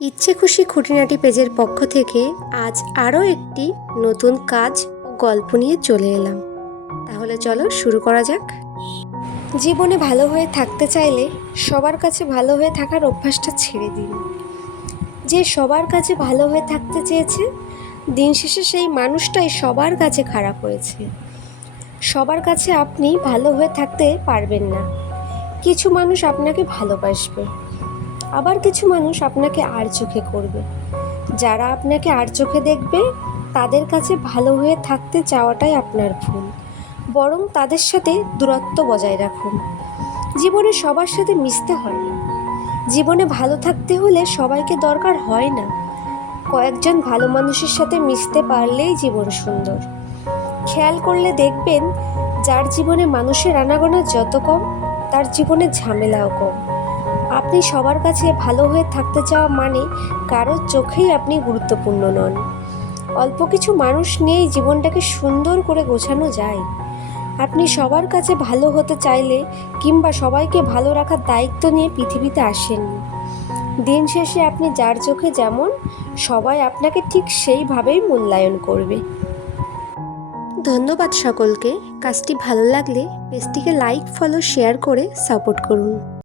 ইচ্ছে খুশি খুঁটিনাটি পেজের পক্ষ থেকে আজ আরও একটি নতুন কাজ ও গল্প নিয়ে চলে এলাম। তাহলে চলো শুরু করা যাক। জীবনে ভালো হয়ে থাকতে চাইলে সবার কাছে ভালো হয়ে থাকার অভ্যাসটা ছেড়ে দিন। যে সবার কাছে ভালো হয়ে থাকতে চেয়েছে, দিন শেষে সেই মানুষটাই সবার কাছে খারাপ হয়েছে। সবার কাছে আপনি ভালো হয়ে থাকতে পারবেন না। কিছু মানুষ আপনাকে ভালোবাসবে। আবার কিছু মানুষ আপনাকে আর চোখে করবে। যারা আপনাকে আর চোখে দেখবে, তাদের কাছে ভালো হয়ে থাকতে চাওয়াটাই আপনার ভুল। বরং তাদের সাথে দূরত্ব বজায় রাখুন। জীবনে সবার সাথে মিশতে হয় না। জীবনে ভালো থাকতে হলে সবাইকে দরকার হয় না। কয়েকজন ভালো মানুষের সাথে মিশতে পারলেই জীবন সুন্দর। খেয়াল করলে দেখবেন, যার জীবনে মানুষের আনাগোনা যত কম, তার জীবনে ঝামেলাও কম। আপনি সবার কাছে ভালো হয়ে থাকতে চাওয়া মানে কারোর চোখেই আপনি গুরুত্বপূর্ণ নন। অল্প কিছু মানুষ নিয়েই জীবনটাকে সুন্দর করে গোছানো যায়। আপনি সবার কাছে ভালো হতে চাইলে কিংবা সবাইকে ভালো রাখার দায়িত্ব নিয়ে পৃথিবীতে আসেননি দিন শেষে আপনি যার চোখে যেমন, সবাই আপনাকে ঠিক সেইভাবেই মূল্যায়ন করবে। ধন্যবাদ সকলকে। কাজটি ভালো লাগলে পেজটিকে লাইক, ফলো, শেয়ার করে সাপোর্ট করুন।